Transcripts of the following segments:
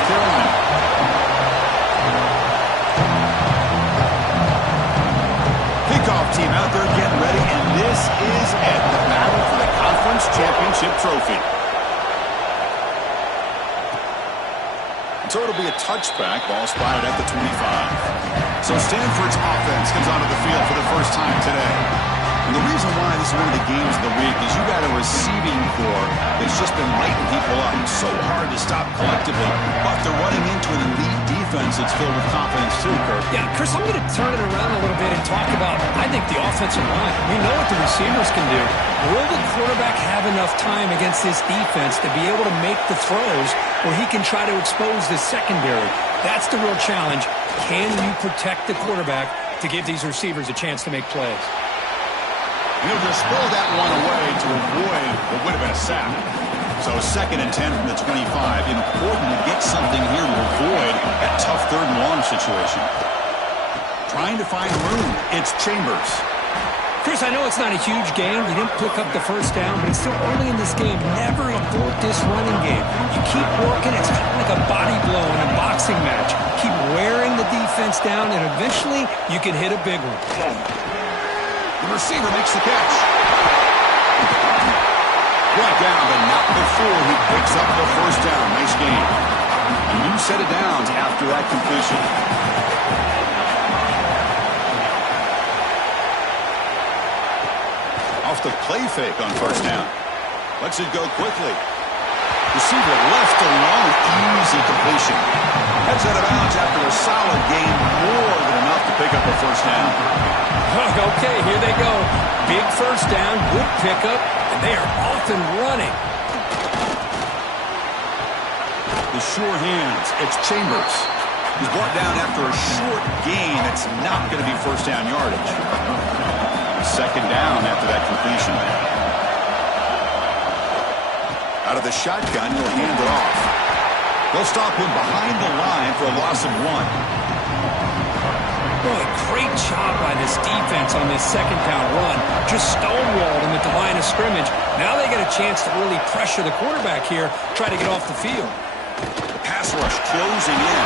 North Carolina. Kickoff team out there getting ready, and this is it, the battle for the conference championship trophy. So it'll be a touchback, ball spotted at the 25. So Stanford's offense comes onto the field for the first time today. And the reason why this is one of the games of the week is you got a receiving corps that's just been lighting people up. It's so hard to stop collectively, but they're running into an elite defense that's filled with confidence too, Kirk. Yeah, Chris, I'm going to turn it around a little bit and talk about, I think, the offensive line. We know what the receivers can do. Will the quarterback have enough time against this defense to be able to make the throws where he can try to expose the secondary? That's the real challenge. Can you protect the quarterback to give these receivers a chance to make plays? He'll just throw that one away to avoid what would have been a sack. So 2nd and 10 from the 25. Important to get something here to avoid that tough 3rd and long situation. Trying to find room. It's Chambers. Chris, I know it's not a huge game. You didn't pick up the first down, but it's still early in this game. Never abort this running game. You keep working. It's kind of like a body blow in a boxing match. Keep wearing the defense down, and eventually you can hit a big one. The receiver makes the catch. Brought down, but not before he picks up the first down. Nice game. A new set of downs after that completion. Off the play fake on first down. Lets it go quickly. Receiver left alone. Easy completion. Heads out of bounds after a solid game. More than enough to pick up a first down. Okay, here they go. Big first down, good pickup, and they are off and running. The sure hands. It's Chambers. He's brought down after a short gain. It's not going to be first down yardage. 2nd down after that completion. Out of the shotgun, he'll hand it off. They'll stop him behind the line for a loss of 1. Boy, great job by this defense on this 2nd down run. Just stonewalled him at the line of scrimmage. Now they get a chance to really pressure the quarterback here, try to get off the field. The pass rush closing in.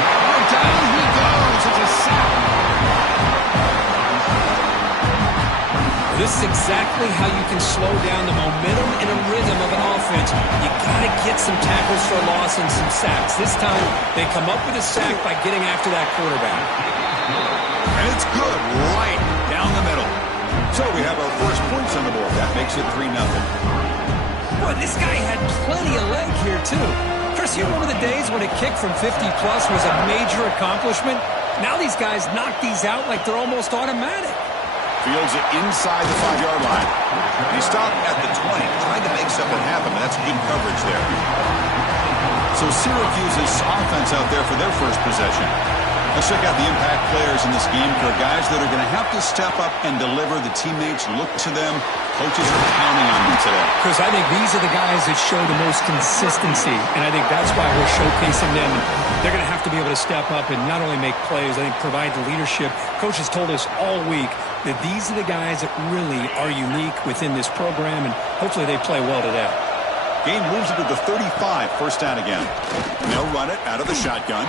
Oh, down he goes. It's a sack. This is exactly how you can slow down the momentum and a rhythm of an offense. You got to get some tackles for a loss and some sacks. This time, they come up with a sack by getting after that quarterback. And it's good right down the middle. So we have our first points on the board. That makes it 3-0. Boy, this guy had plenty of leg here, too. Chris, you remember the days when a kick from 50-plus was a major accomplishment? Now these guys knock these out like they're almost automatic. Fields it inside the 5-yard line. He stopped at the 20, trying to make something happen, but that's good coverage there. So Syracuse's offense out there for their first possession. Let's check out the impact players in this game. For guys that are going to have to step up and deliver. The teammates look to them. Coaches are counting on them today. Chris, I think these are the guys that show the most consistency, and I think that's why we're showcasing them. They're going to have to be able to step up and not only make plays, I think provide the leadership. Coaches told us all week that these are the guys that really are unique within this program, and hopefully they play well today. Game moves it to the 35, first down again. They'll run it out of the shotgun.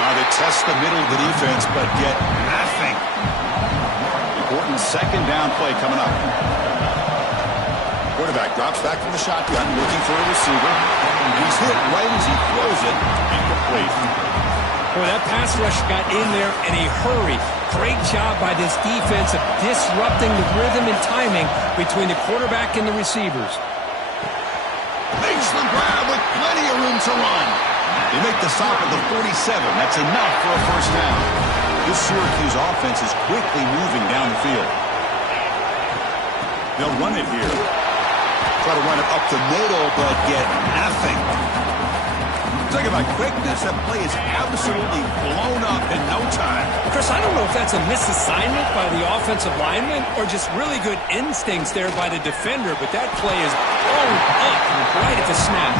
They test the middle of the defense, but get nothing. Important 2nd down play coming up. Quarterback drops back from the shotgun, looking for a receiver. He's hit right as he throws it. Incomplete. Boy, that pass rush got in there in a hurry. Great job by this defense of disrupting the rhythm and timing between the quarterback and the receivers. Makes the grab with plenty of room to run. They make the stop at the 47. That's enough for a first down. This Syracuse offense is quickly moving down the field. They'll run it here. Try to run it up the middle, but get nothing. Talk about quickness. That play is absolutely blown up in no time. Chris, I don't know if that's a misassignment by the offensive lineman or just really good instincts there by the defender, but that play is blown up right at the snap.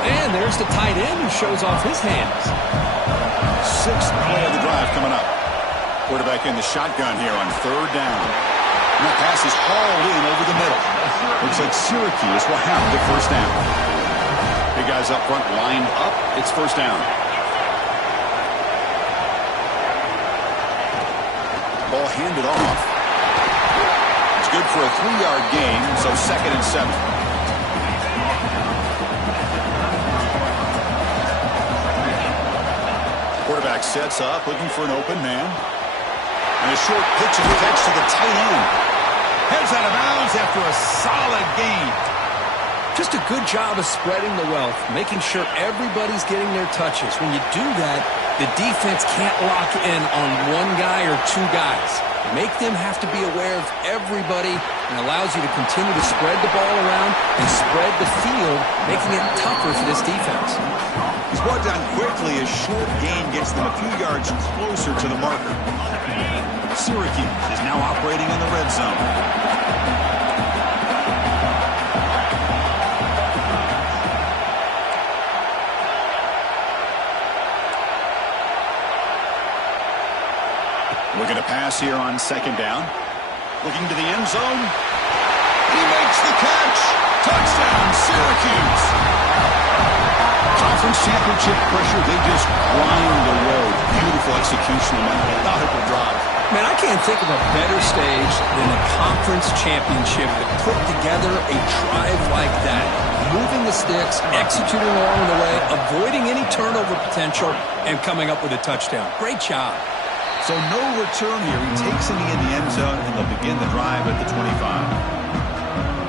And there's the tight end who shows off his hands. 6th play of the drive coming up. Quarterback in the shotgun here on 3rd down. And that pass is hauled in over the middle. Looks like Syracuse will have the first down. Big guys up front lined up. It's first down. Ball handed off. It's good for a 3-yard gain, so 2nd and 7. Quarterback sets up, looking for an open man. And a short pitch and catch to the tight end. Heads out of bounds after a solid gain. Just a good job of spreading the wealth, making sure everybody's getting their touches. When you do that, the defense can't lock in on one guy or two guys. Make them have to be aware of everybody, and allows you to continue to spread the ball around and spread the field, making it tougher for this defense. He's brought down quickly. A short gain gets them a few yards closer to the marker. Syracuse is now operating in the red zone. Looking to pass here on 2nd down. Looking to the end zone. He makes the catch. Touchdown, Syracuse. Conference championship pressure, they just grind the road. Beautiful execution on that methodical drive. Man, I can't think of a better stage than a conference championship to put together a drive like that. Moving the sticks, executing along the way, avoiding any turnover potential, and coming up with a touchdown. Great job. So no return here. He takes it in the end zone, and they'll begin the drive at the 25.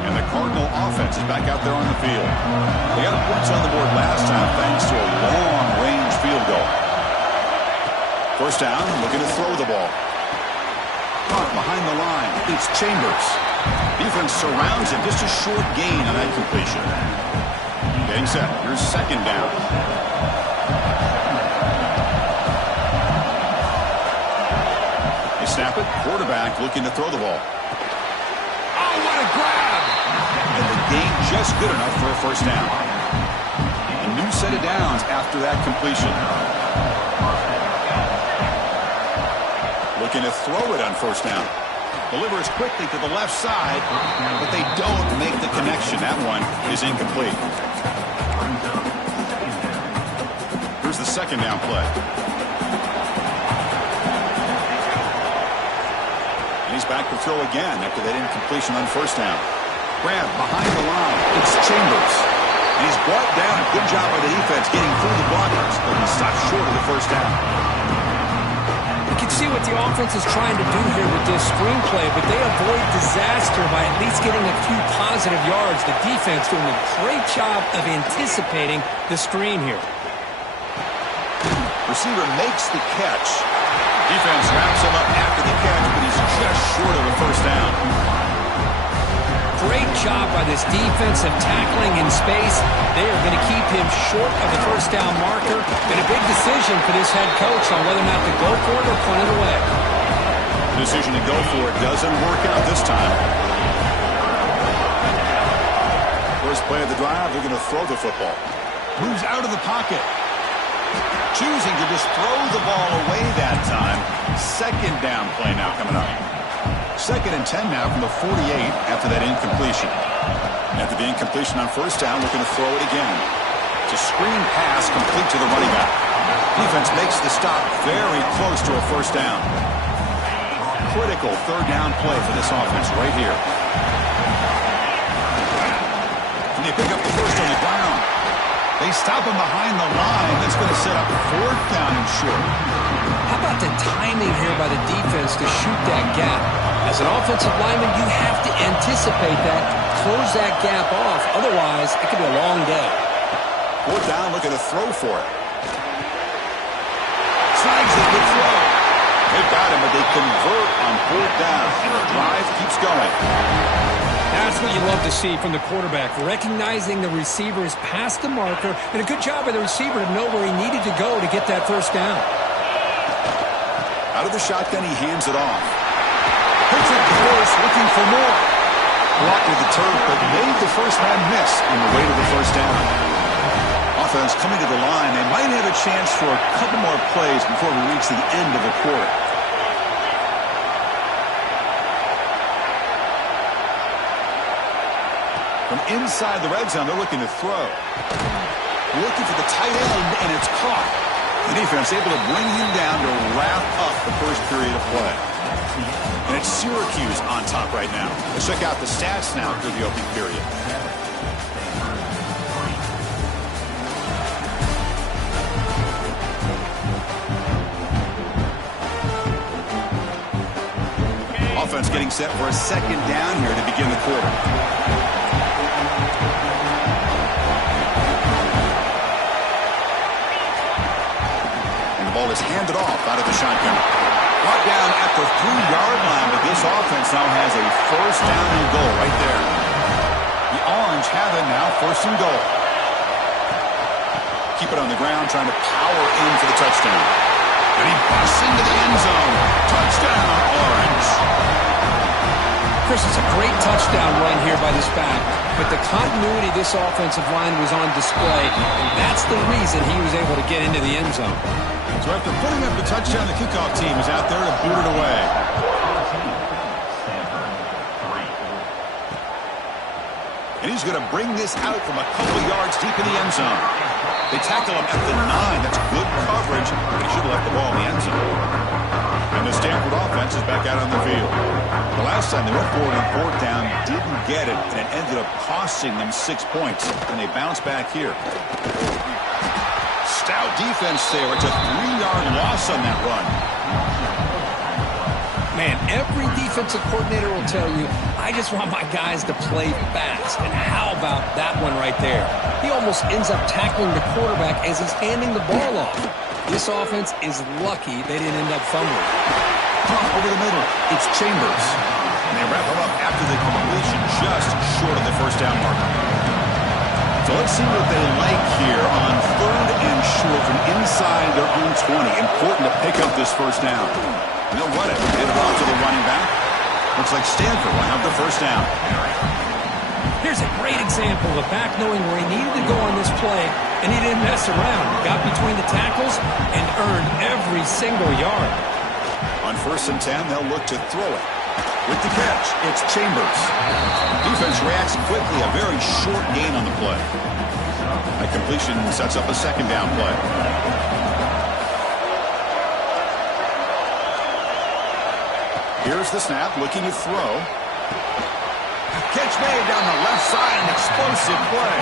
And the Cardinal offense is back out there on the field. They got points on the board last time thanks to a long-range field goal. First down, looking to throw the ball. Behind the line, it's Chambers. Defense surrounds him. Just a short gain on that completion. Getting set. Here's 2nd down. They snap it. Quarterback looking to throw the ball. Oh, what a grab! And the gain just good enough for a first down. A new set of downs after that completion. Looking to throw it on first down. Delivers quickly to the left side, but they don't make the connection. That one is incomplete. Here's the 2nd down play. And he's back to throw again after that incompletion on first down. Grab behind the line. It's Chambers. And he's brought down. Good job by the defense getting through the blockers, but he stopped short of the first down. You can see what the offense is trying to do here with this screenplay, but they avoid disaster by at least getting a few positive yards. The defense doing a great job of anticipating the screen here. Receiver makes the catch. Defense wraps him up after the catch, but he's just short of a first down. Great job by this defensive tackling in space. They are going to keep him short of the first down marker. Been a big decision for this head coach on whether or not to go for it or punt it away. The decision to go for it doesn't work out this time. First play of the drive, they're going to throw the football. Moves out of the pocket. Choosing to just throw the ball away that time. 2nd down play now coming up. 2nd and 10 now from the 48 after that incompletion. After the incompletion on first down, looking to throw it again. It's a screen pass complete to the running back. Defense makes the stop very close to a first down. Critical 3rd down play for this offense right here. Can they pick up the first on the ground? They stop him behind the line. That's going to set up 4th down and short. How about the timing here by the defense to shoot that gap? As an offensive lineman, you have to anticipate that, close that gap off. Otherwise, it could be a long day. 4th down, looking to throw for it. Snags it, good throw. They've got him, but they convert on 4th down, and the drive keeps going. That's what you love to see from the quarterback, recognizing the receiver's past the marker, and a good job by the receiver to know where he needed to go to get that first down. Out of the shotgun, he hands it off. Puts it close, looking for more. Blocked with the turf, but made the first man miss on the way to the first down. Offense coming to the line. They might have a chance for a couple more plays before we reach the end of the quarter. From inside the red zone, they're looking to throw. looking for the tight end, and it's caught. The defense able to bring him down to wrap up the first period of play. And it's Syracuse on top right now. Let's check out the stats now through the opening period. Offense getting set for a second down here to begin the quarter. And the ball is handed off out of the shotgun. Brought down at the 3-yard line, but this offense now has a first down and goal right there. The Orange have it now, first and goal. Keep it on the ground, trying to power in for the touchdown. And he busts into the end zone. Touchdown, Orange. Chris, it's a great touchdown run here by this back, but the continuity of this offensive line was on display, and that's the reason he was able to get into the end zone. So after putting up the touchdown, the kickoff team is out there to boot it away. And he's going to bring this out from a couple of yards deep in the end zone. They tackle him at the 9. That's good coverage, but he should have left the ball in the end zone. And the Stanford offense is back out on the field. The last time they went forward on fourth down, didn't get it, and it ended up costing them 6 points. And they bounce back here. Stout defense there. It's a 3-yard loss on that run. Man, every defensive coordinator will tell you, I just want my guys to play fast. And how about that one right there? He almost ends up tackling the quarterback as he's handing the ball off. This offense is lucky they didn't end up fumbling. Over the middle, it's Chambers. And they wrap him up after the completion, just short of the first down marker. So let's see what they like here on 3rd and short from inside their own 20. Important to pick up this first down. And they'll run it. Hand it off to the running back. Looks like Stanford will have the first down. Here's a great example of a back knowing where he needed to go on this play, and he didn't mess around. He got between the tackles and earned every single yard. On 1st and 10, they'll look to throw it. With the catch, it's Chambers. Defense reacts quickly, a very short gain on the play. That completion sets up a second down play. Here's the snap, looking to throw. Catch made down the left side, an explosive play.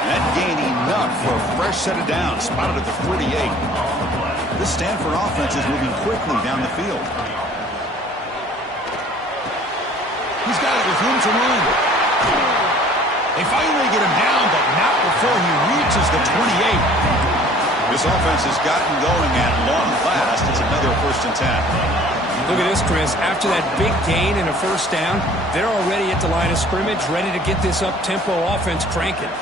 And that gained enough for a fresh set of downs, spotted at the 48. This Stanford offense is moving quickly down the field. He's got it with room to run. They finally get him down, but not before he reaches the 28. This offense has gotten going at long last. It's another 1st and 10. Look at this, Chris. After that big gain and a first down, they're already at the line of scrimmage, ready to get this up-tempo offense cranking.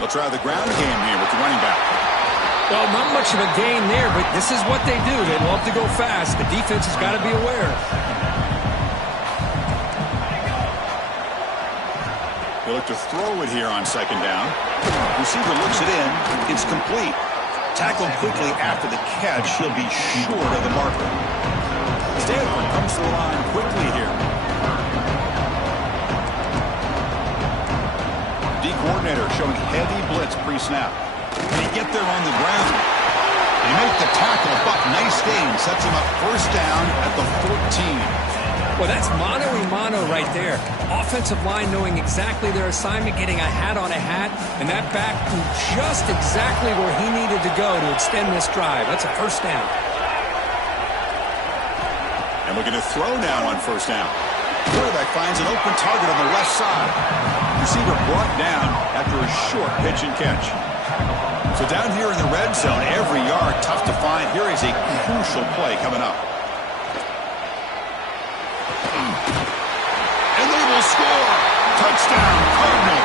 They'll try the ground game here with the running back. Well, not much of a gain there, but this is what they do. They love to go fast. The defense has got to be aware. They look to throw it here on 2nd down. Receiver looks it in. It's complete. Tackled quickly after the catch. He'll be short of the marker. Stanford comes to the line quickly here. D-coordinator showing heavy blitz pre-snap. Can he get there on the ground? They make the tackle. Buck, nice gain. Sets him up 1st down at the 14. Well, that's mano-a-mano right there. Offensive line knowing exactly their assignment, getting a hat on a hat, and that back to just exactly where he needed to go to extend this drive. That's a 1st down. And we're going to throw now on 1st down. Quarterback finds an open target on the left side. Receiver brought down after a short pitch and catch. So down here in the red zone, every yard tough to find. Here is a crucial play coming up. And they will score. Touchdown, Cardinal.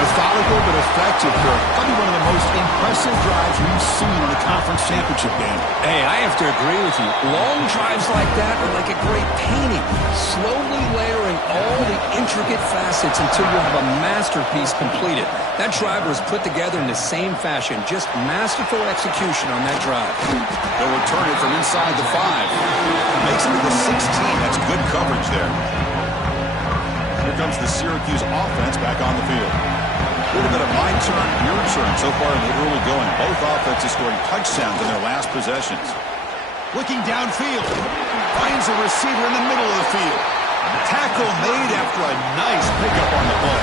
Methodical but effective here. Probably one of the most impressive drives we've seen in a conference championship game. Hey, I have to agree with you. Long drives like that are like a great painting. Slowly layering all the intricate facets until you have a masterpiece completed. That drive was put together in the same fashion. Just masterful execution on that drive. They'll return it from inside the 5. Makes it to the 16. That's good coverage there. Here comes the Syracuse offense back on the field. A little bit of my turn, your turn so far in the early going. Both offenses scoring touchdowns in their last possessions. Looking downfield. Finds a receiver in the middle of the field. Tackle made after a nice pickup on the play.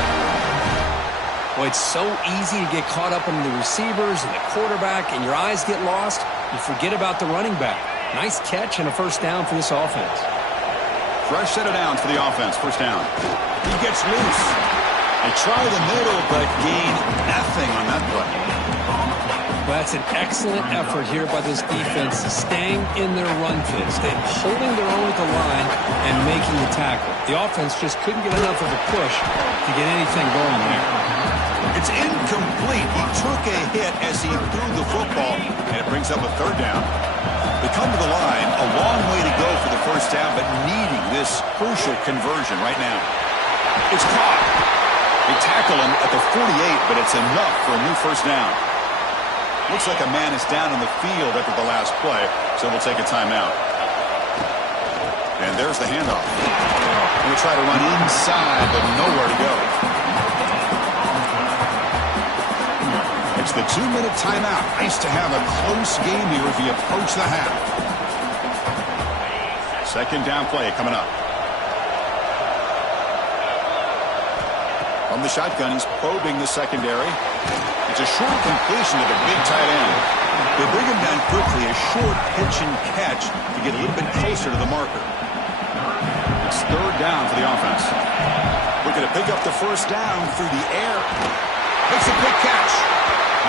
Well, it's so easy to get caught up in the receivers and the quarterback, and your eyes get lost. You forget about the running back. Nice catch and a first down for this offense. Fresh set of downs for the offense. First down. He gets loose. They try the middle, but gain nothing on that play. Well, that's an excellent effort here by this defense, staying in their run fits, and holding their own at the line and making the tackle. The offense just couldn't get enough of a push to get anything going there. It's incomplete. He took a hit as he threw the football, and it brings up a third down. They come to the line, a long way to go for the first down, but needing this crucial conversion right now. It's caught. They tackle him at the 48, but it's enough for a new first down. Looks like a man is down on the field after the last play, so we'll take a timeout. And there's the handoff. We'll try to run inside, but nowhere to go. It's the 2-minute timeout. Nice to have a close game here as we approach the half. Second down play coming up. From the shotgun, he's probing the secondary. It's a short completion to the big tight end. They bring him down quickly, a short pitch and catch to get a little bit closer to the marker. It's third down for the offense. Looking to pick up the first down through the air. Makes a quick catch.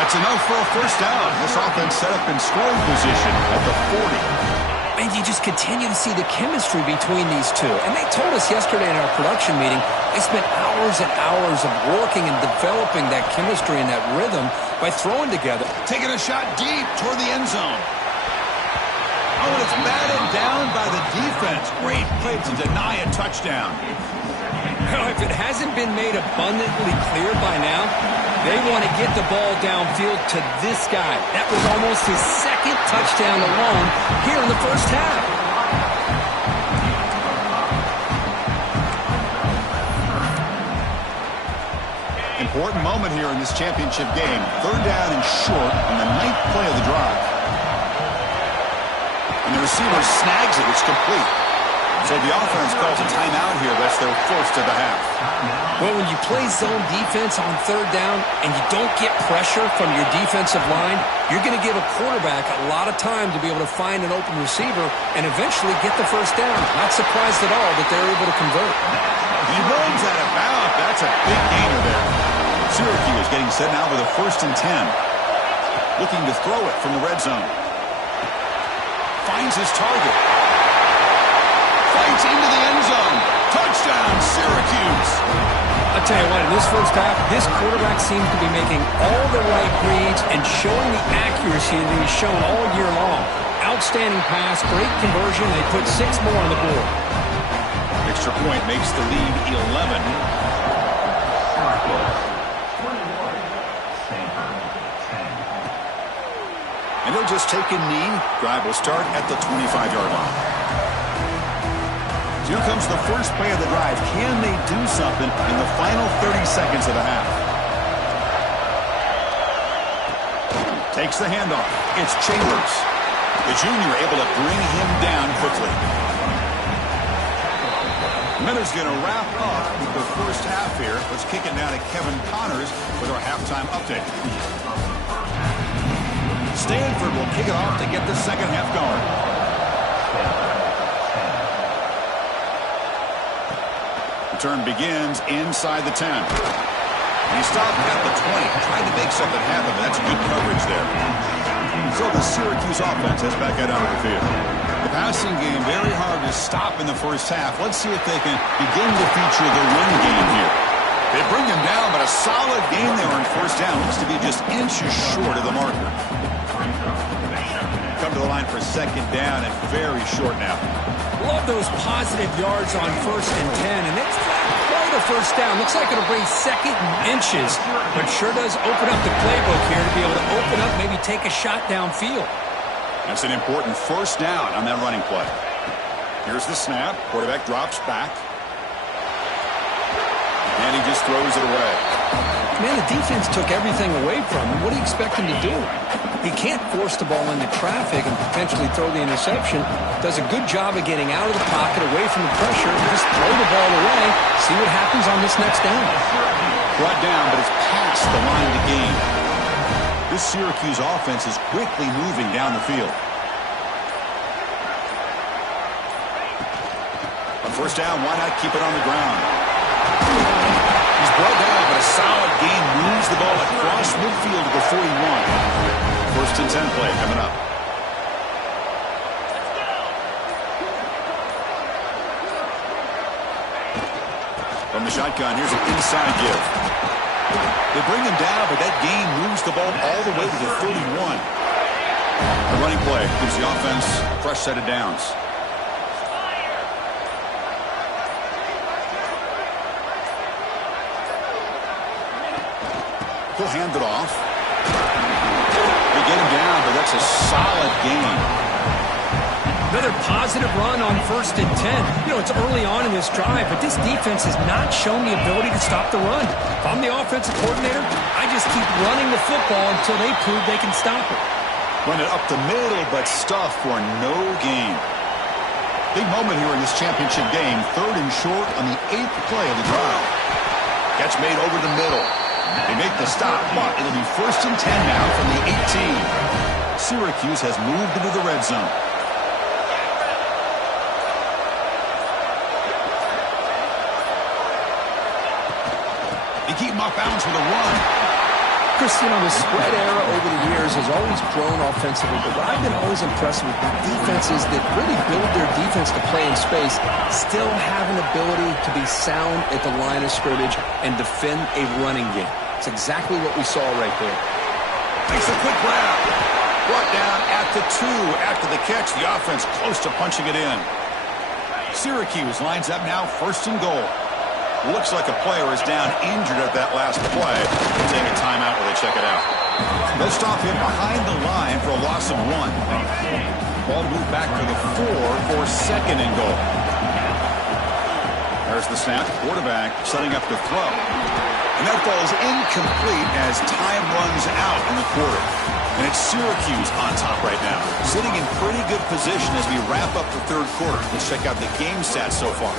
That's enough for a first down. This offense set up in scoring position at the 40. And you just continue to see the chemistry between these two. And they told us yesterday in our production meeting, they spent hours and hours of working and developing that chemistry and that rhythm by throwing together. Taking a shot deep toward the end zone. Oh, and it's batted down by the defense. Great play to deny a touchdown. If it hasn't been made abundantly clear by now, they want to get the ball downfield to this guy. That was almost his second touchdown alone here in the first half. Important moment here in this championship game. Third down and short on the 9th play of the drive. And the receiver snags it. It's complete. So the offense calls a timeout here. That's their first of the half. Well, when you play zone defense on third down and you don't get pressure from your defensive line, you're going to give a quarterback a lot of time to be able to find an open receiver and eventually get the first down. Not surprised at all that they're able to convert. He runs out of bounds. That's a big gainer there. Syracuse getting set now with a 1st and 10. Looking to throw it from the red zone. Finds his target. Fights into the end zone. Touchdown, Syracuse. I'll tell you what, in this first half, this quarterback seems to be making all the right reads and showing the accuracy that he's shown all year long. Outstanding pass, great conversion. They put 6 more on the board. Extra point makes the lead 11. And he'll just take a knee. Drive will start at the 25-yard line. Here comes the first play of the drive. Can they do something in the final 30 seconds of the half? Takes the handoff. It's Chambers. The junior able to bring him down quickly. Miller's going to wrap up the first half here. Let's kick it now to Kevin Connors with our halftime update. Stanford will kick it off to get the second half going. Return begins inside the 10. He stopped at the 20, trying to make something happen, but that's good coverage there. So the Syracuse offense is back out onto the field. The passing game very hard to stop in the first half. Let's see if they can begin to feature the run game here. They bring him down, but a solid game there on first down. Looks to be just inches short of the marker. Come to the line for second down and very short now. Love those positive yards on 1st and 10, and it's quite a first down. Looks like it'll bring second and inches, but sure does open up the playbook here to be able to open up, maybe take a shot downfield. That's an important first down on that running play. Here's the snap. Quarterback drops back. And he just throws it away. Man, the defense took everything away from him. What do you expect him to do? He can't force the ball into traffic and potentially throw the interception. Does a good job of getting out of the pocket, away from the pressure, and just throw the ball away. See what happens on this next down. Brought down, but it's past the line of the game. This Syracuse offense is quickly moving down the field. On first down, why not keep it on the ground? He's brought down, but a solid gain moves the ball across midfield to the 41. First and 10 play coming up. From the shotgun, here's an inside give. They bring him down, but that gain moves the ball all the way to the 31. The running play gives the offense a fresh set of downs. He'll hand it off. They get him down, but that's a solid gain. Another positive run on first and 10. You know, it's early on in this drive, but this defense has not shown the ability to stop the run. If I'm the offensive coordinator, I just keep running the football until they prove they can stop it. Run it up the middle, but stuffed for no gain. Big moment here in this championship game. Third and short on the 8th play of the drive. Catch made over the middle. They make the stop, but it'll be first and 10 now from the 18. Syracuse has moved into the red zone. They keep him off balance with a run. Chris, you know, the spread era over the years has always grown offensively, but what I've been always impressed with defenses that really build their defense to play in space still have an ability to be sound at the line of scrimmage and defend a running game. It's exactly what we saw right there. Makes a quick grab. Brought down at the 2 after the catch. The offense close to punching it in. Syracuse lines up now first and goal. Looks like a player is down injured at that last play. They'll take a timeout while they check it out. They'll stop him behind the line for a loss of 1. Ball moved back to the 4 for second and goal. There's the snap. Quarterback setting up to throw. And that falls incomplete as time runs out in the quarter. And it's Syracuse on top right now, sitting in pretty good position as we wrap up the third quarter. Let's check out the game stats so far.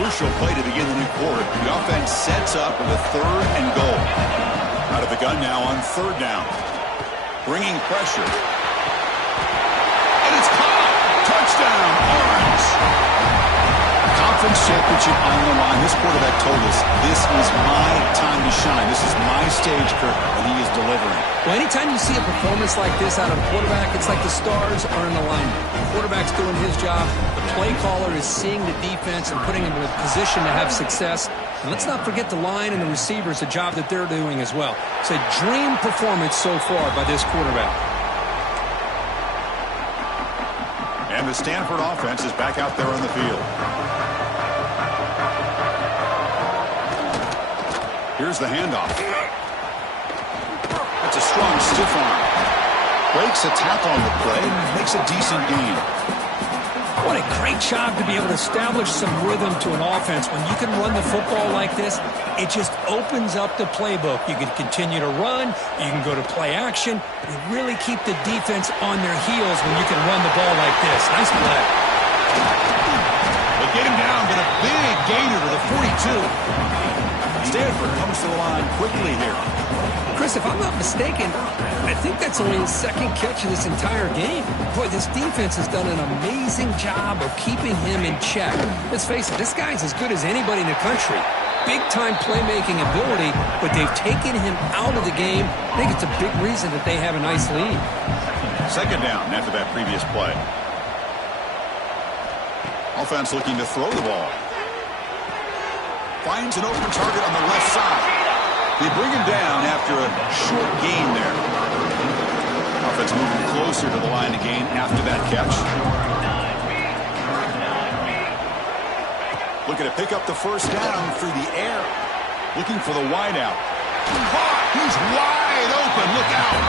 Crucial play to begin the new quarter. The offense sets up with a third and goal. Out of the gun now on third down. Bringing pressure. And it's caught. Touchdown, Orange. Conference championship on the line. This quarterback told us, this is my time to shine. This is my stage, Kirk, and he is delivering. Well, anytime you see a performance like this out of a quarterback, it's like the stars are in alignment. The quarterback's doing his job. The play caller is seeing the defense and putting him in a position to have success. And let's not forget the line and the receivers, the job that they're doing as well. It's a dream performance so far by this quarterback. And the Stanford offense is back out there on the field. Here's the handoff. That's a strong stiff arm. Breaks a tackle on the play and makes a decent gain. What a great job to be able to establish some rhythm to an offense. When you can run the football like this, it just opens up the playbook. You can continue to run. You can go to play action. You really keep the defense on their heels when you can run the ball like this. Nice play. They get him down, but a big gainer to the 42. Stanford comes to the line quickly here. Chris, if I'm not mistaken, I think that's only his second catch of this entire game. Boy, this defense has done an amazing job of keeping him in check. Let's face it, this guy's as good as anybody in the country. Big-time playmaking ability, but they've taken him out of the game. I think it's a big reason that they have a nice lead. Second down after that previous play. Offense looking to throw the ball. Finds an open target on the left side. They bring him down after a short gain there. Offense moving closer to the line of gain after that catch. Looking to pick up the first down through the air. Looking for the wideout. Caught! He's wide wide open. Look out.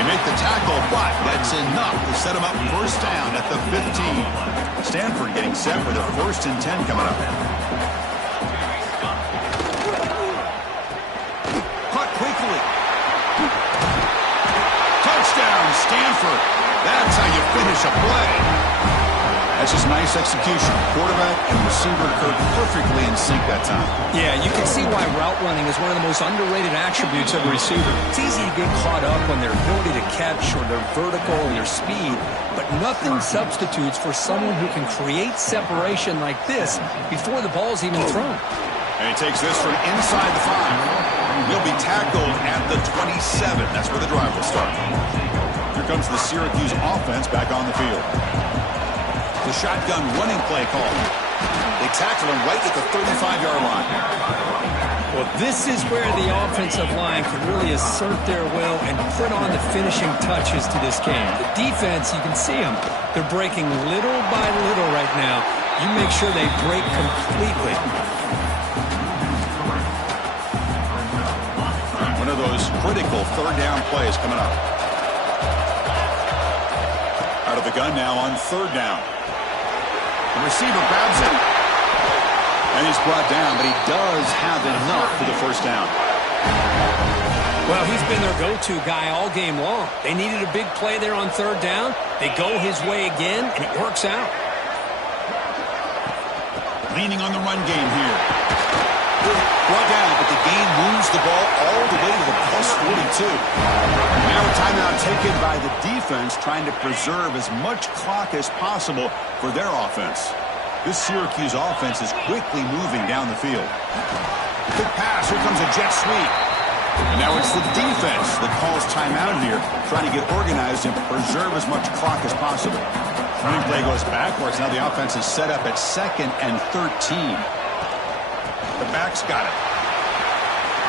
You make the tackle, but that's enough to set him up first down at the 15. Stanford getting set for the 1st and 10 coming up. Caught quickly. Touchdown, Stanford. That's how you finish a play. That's just nice execution. Quarterback and receiver occurred perfectly in sync that time. Yeah, you can see why route running is one of the most underrated attributes of a receiver. It's easy to get caught up on their ability to catch or their vertical and their speed, but nothing substitutes for someone who can create separation like this before the ball's even thrown. And he takes this from inside the 5. He'll be tackled at the 27. That's where the drive will start. Here comes the Syracuse offense back on the field. The shotgun running play call. They tackle him right at the 35-yard line. Well, this is where the offensive line can really assert their will and put on the finishing touches to this game. The defense, you can see them. They're breaking little by little right now. You make sure they break completely. One of those critical third down plays coming up. Out of the gun now on 3rd down. The receiver grabs it. And he's brought down, but he does have enough for the 1st down. Well, he's been their go-to guy all game long. They needed a big play there on 3rd down. They go his way again, and it works out. Leaning on the run game here. Brought down, but the game moves the ball all the way to the +42. Now a timeout taken by the defense, trying to preserve as much clock as possible for their offense. This Syracuse offense is quickly moving down the field. Quick pass. Here comes a jet sweep. And now it's the defense that calls timeout here, trying to get organized and preserve as much clock as possible. Running play goes backwards. Now the offense is set up at 2nd and 13. The back's got it.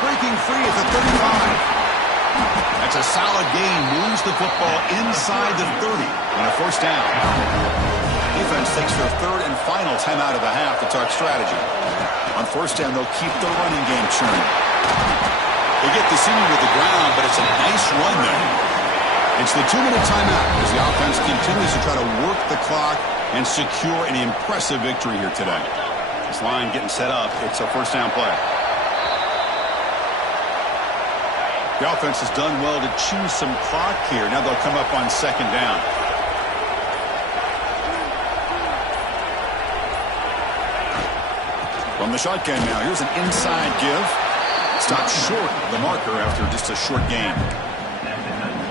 Breaking free at the 35. That's a solid gain. Moves the football inside the 30 on a 1st down. Defense takes their 3rd and final timeout of the half to talk strategy. On 1st down, they'll keep the running game churning. They get the senior to the ground, but it's a nice run there. It's the 2-minute timeout as the offense continues to try to work the clock and secure an impressive victory here today. This line getting set up. It's a 1st down play. The offense has done well to chew some clock here. Now they'll come up on 2nd down. From the shotgun now, here's an inside give. Stopped short of the marker after just a short gain.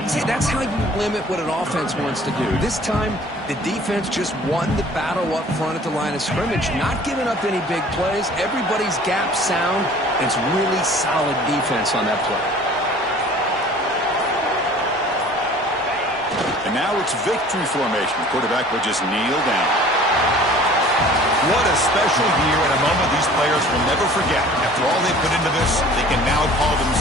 See, that's how you limit what an offense wants to do. This time, the defense just won the battle up front at the line of scrimmage, not giving up any big plays. Everybody's gap sound, and it's really solid defense on that play. And now it's victory formation. The quarterback will just kneel down. What a special year and a moment these players will never forget. After all they put into this, they can now call themselves